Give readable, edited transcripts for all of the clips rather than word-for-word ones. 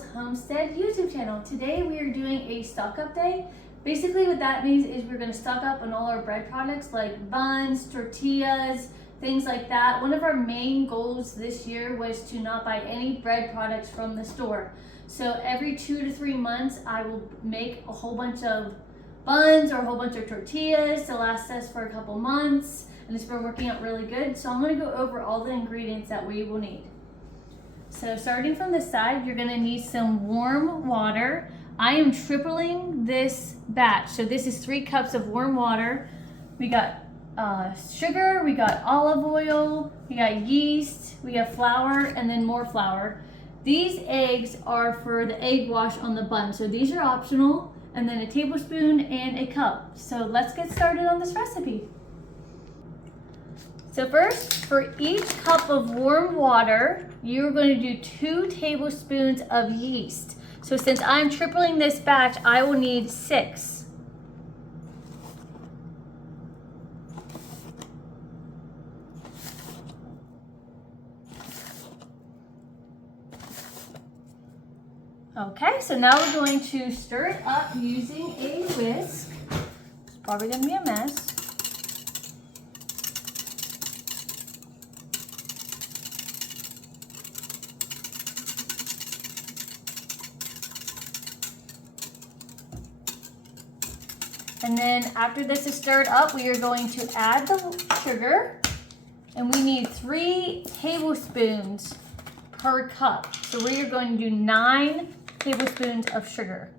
Michelle's Homestead YouTube channel. Today we are doing a stock up day. Basically what that means is we're going to stock up on all our bread products like buns, tortillas, things like that. One of our main goals this year was to not buy any bread products from the store. So every 2 to 3 months I will make a whole bunch of buns or a whole bunch of tortillas to last us for a couple months, and it's been working out really good. So I'm going to go over all the ingredients that we will need. So starting from the side, you're going to need some warm water. I am tripling this batch. So this is 3 cups of warm water. We got sugar, we got olive oil, we got yeast, we got flour, and then more flour. These eggs are for the egg wash on the bun. So these are optional, and then a tablespoon and a cup. So let's get started on this recipe. So first, for each cup of warm water, you're going to do 2 tablespoons of yeast. So since I'm tripling this batch, I will need 6. Okay, so now we're going to stir it up using a whisk. It's probably going to be a mess. And then after this is stirred up, we are going to add the sugar, and we need 3 tablespoons per cup. So we are going to do 9 tablespoons of sugar.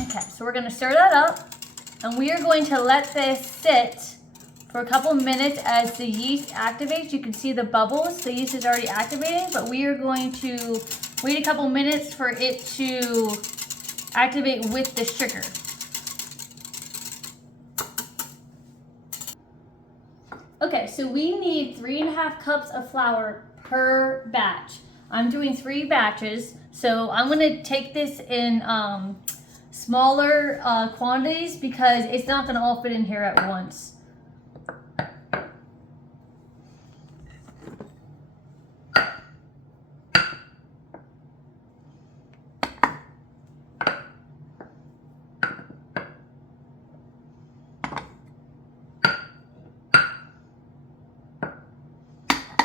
Okay, so we're going to stir that up, and we are going to let this sit for a couple minutes as the yeast activates. You can see the bubbles. The yeast is already activated, but we are going to wait a couple minutes for it to activate with the sugar. Okay, so we need 3.5 cups of flour per batch. I'm doing 3 batches, so I'm going to take this in smaller quantities because it's not going to all fit in here at once.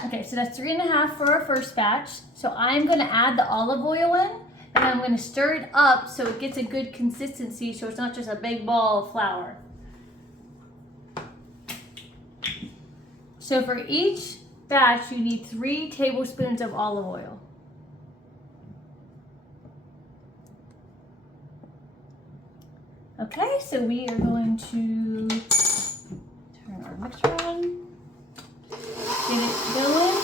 Okay, so that's 3.5 for our first batch. So I'm going to add the olive oil in, and I'm going to stir it up so it gets a good consistency, so it's not just a big ball of flour. So for each batch, you need 3 tablespoons of olive oil. Okay, so we are going to turn our mixer on, get it going.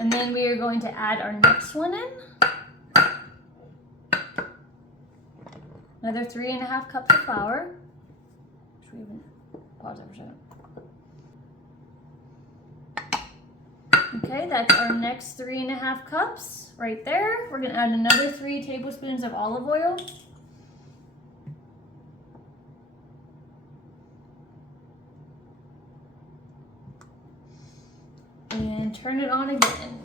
And then we are going to add our next one in. Another 3.5 cups of flour. Should we even pause that for a second? Okay, that's our next 3.5 cups right there. We're going to add another 3 tablespoons of olive oil. And turn it on again.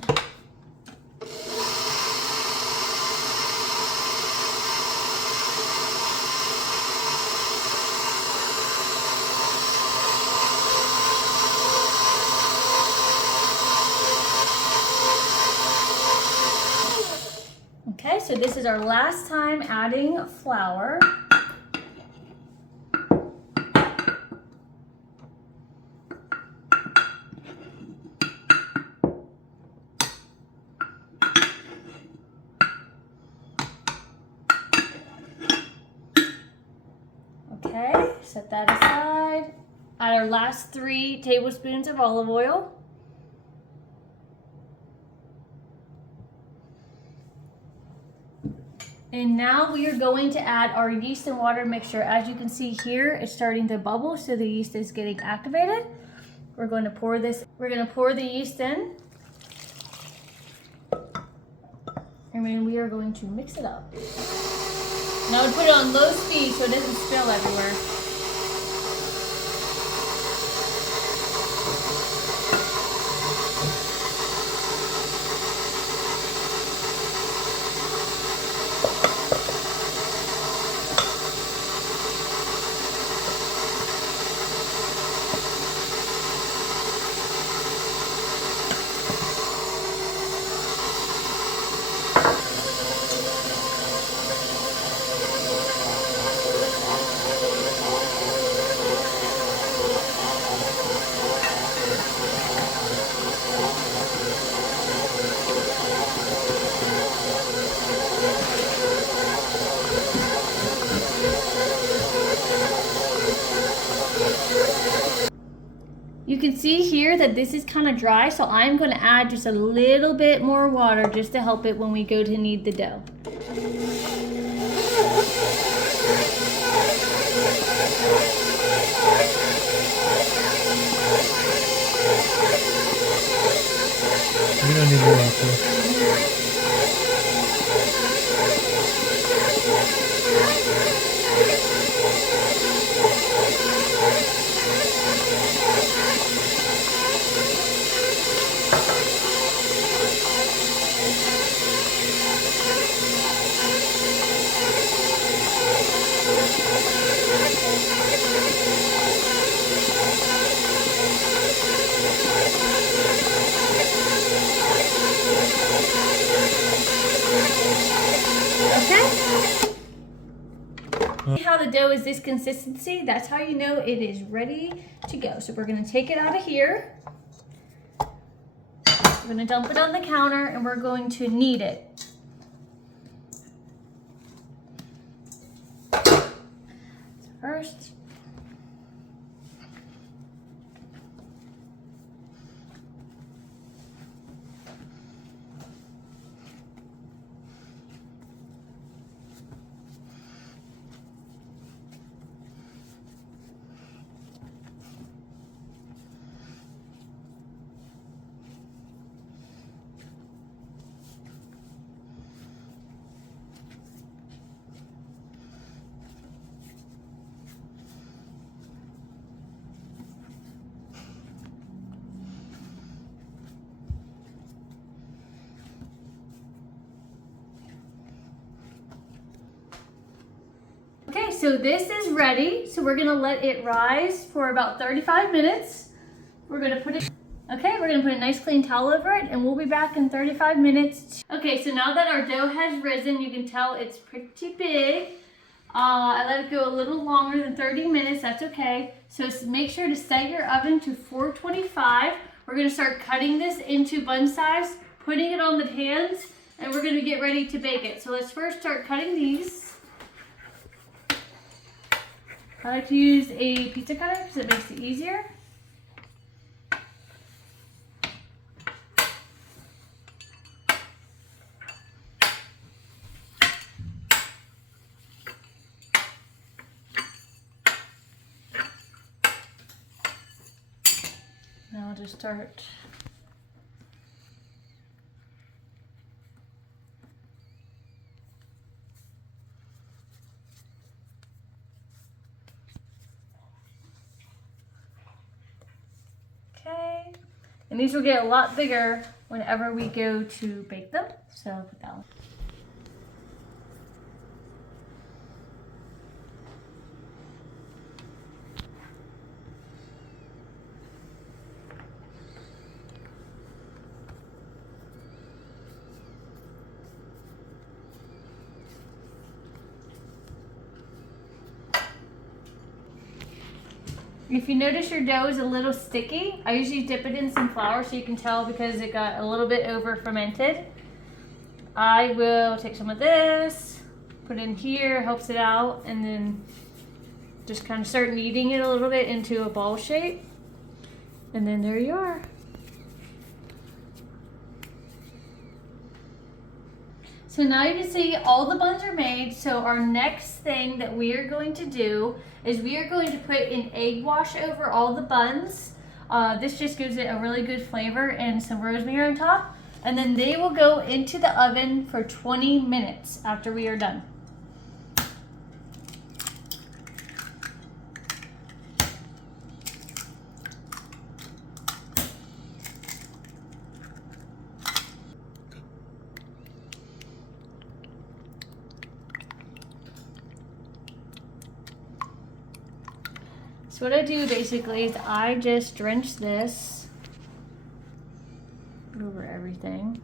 Okay, so this is our last time adding flour. Okay, set that aside. Add our last 3 tablespoons of olive oil. And now we are going to add our yeast and water mixture. As you can see here, it's starting to bubble, so the yeast is getting activated. We're going to pour this, we're going to pour the yeast in. And then we are going to mix it up. Now I would put it on low speed so it doesn't spill everywhere. You can see here that this is kind of dry, so I'm going to add just a little bit more water just to help it when we go to knead the dough. We don't need more water. How the dough is this consistency, that's how you know it is ready to go. So we're going to take it out of here. We're going to dump it on the counter and we're going to knead it. So first, okay, so this is ready. So we're gonna let it rise for about 35 minutes. We're gonna put it, okay, we're gonna put a nice clean towel over it and we'll be back in 35 minutes. Okay, so now that our dough has risen, you can tell it's pretty big. I let it go a little longer than 30 minutes, that's okay. So make sure to set your oven to 425. We're gonna start cutting this into bun size, putting it on the pans, and we're gonna get ready to bake it. So let's first start cutting these. I like to use a pizza cutter because it makes it easier. Now I'll just start . Okay, and these will get a lot bigger whenever we go to bake them. So put that one. If you notice your dough is a little sticky, I usually dip it in some flour so you can tell because it got a little bit over fermented. I will take some of this, put it in here, helps it out, and then just kind of start kneading it a little bit into a ball shape. And then there you are. So now you can see all the buns are made. So our next thing that we are going to do is we are going to put an egg wash over all the buns. This just gives it a really good flavor and some rosemary on top. And then they will go into the oven for 20 minutes after we are done. So what I do basically is I just drench this over everything.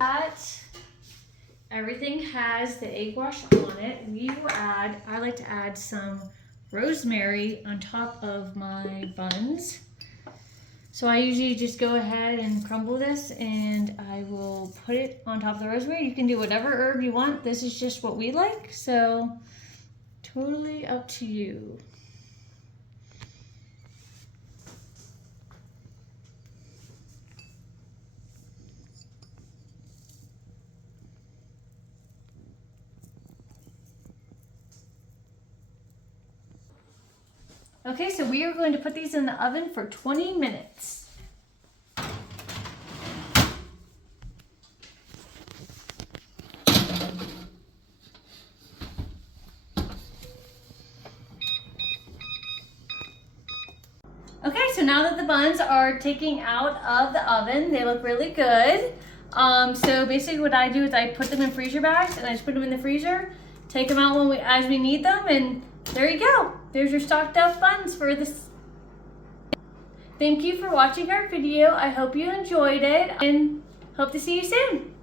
That everything has the egg wash on it, we will add, I like to add some rosemary on top of my buns. So I usually just go ahead and crumble this and I will put it on top of the rosemary. You can do whatever herb you want. This is just what we like, so totally up to you. Okay, so we are going to put these in the oven for 20 minutes. Okay, so now that the buns are taking out of the oven, they look really good. So basically what I do is I put them in freezer bags and I just put them in the freezer, take them out as we need them, and there you go. There's your stocked up buns for this. Thank you for watching our video. I hope you enjoyed it and hope to see you soon.